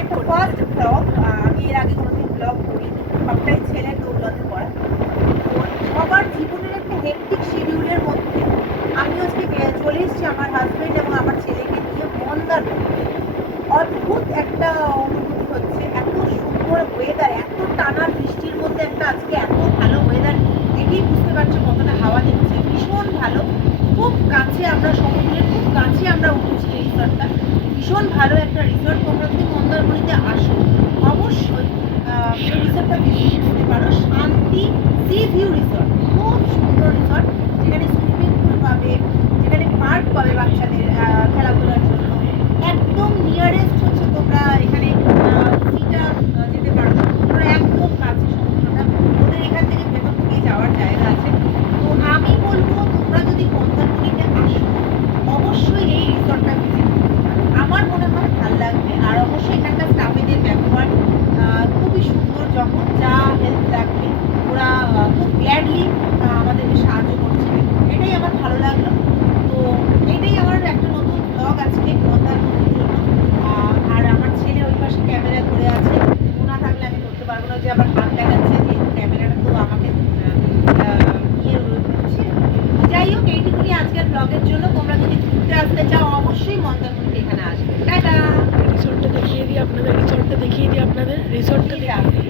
একটা first blog. আমি এর আগে কোনোদিন ব্লগ করিনি, সবটাই ছেলের দৌলতে করা। তো সবার জীবনের একটা হেক্টিক শিডিউলের মধ্যে আমি আজকে চলে এসেছি আমার হাজব্যান্ড এবং আমার ছেলেকে নিয়ে মন্দারমণি। অদ্ভুত একটা অনুভূতি হচ্ছে, এত সুন্দর ওয়েদার, এত টানা বৃষ্টির মধ্যে একটা আজকে এত ভালো ওয়েদার, দেখেই বুঝতে পারছো কতটা হাওয়া দিচ্ছে, ভীষণ ভালো। খুব কাছে, আমরা সমুদ্রের খুব কাছে আমরা উঠেছি এই রিসর্টটা, ভীষণ ভালো একটা রিসর্ট। তোমরা যদি মন্দারমণিতে আসো অবশ্যই এই রিসর্টটা ভিজিট করতে পারো। শান্তি সি ভিউ রিসর্ট, খুব সুন্দর রিসর্ট, যেখানে সুইমিং পুল পাবে, যেখানে পার্ক পাবে বাচ্চাদের খেলাধুলার জন্য। একদম নিয়ারেস্ট হচ্ছে তোমরা এখানে সিটা যেতে পারো, সমুদ্র একদম কাছে সমুদ্রটা, ওদের এখান থেকে ভেতর থেকেই যাওয়ার জায়গা আছে। তো আমি বলবো তোমরা যদি মন্দারমণিতে আসো অবশ্যই এই রিসর্টটা ভিজিট করতে পারো, আমার মনে হয় ভালো লাগবে। আর অবশ্যই এখানকার স্টাফেদের ব্যবহার খুবই সুন্দর, যখন যা হেল্প লাগবে ওরা খুব গ্ল্যাডলি আমাদেরকে সাহায্য করছে, এটাই আমার ভালো লাগলো। তো এটাই আমার একটা নতুন ব্লগ আজকে মন্দারমণির জন্য। আর আমার ছেলে ওই পাশে ক্যামেরা ধরে আছে, ও না থাকলে আমি করতে পারবো না, যে আমার হাত দেখাচ্ছে, যেহেতু ক্যামেরাটা তো আমাকে ইয়ে হচ্ছে। যাই হোক, এইটুকুনি আজকের ব্লগের জন্য। তোমরা যদি ঘুরতে আসতে চাও অবশ্যই মন্দারমণিতে এখানে আসবে। টাটা। রিসর্টটা দেখিয়ে দিই আপনাদের, রিসর্টটা দেখিয়ে দিই আপনাদের, রিসর্টটা দেখিয়ে দিই।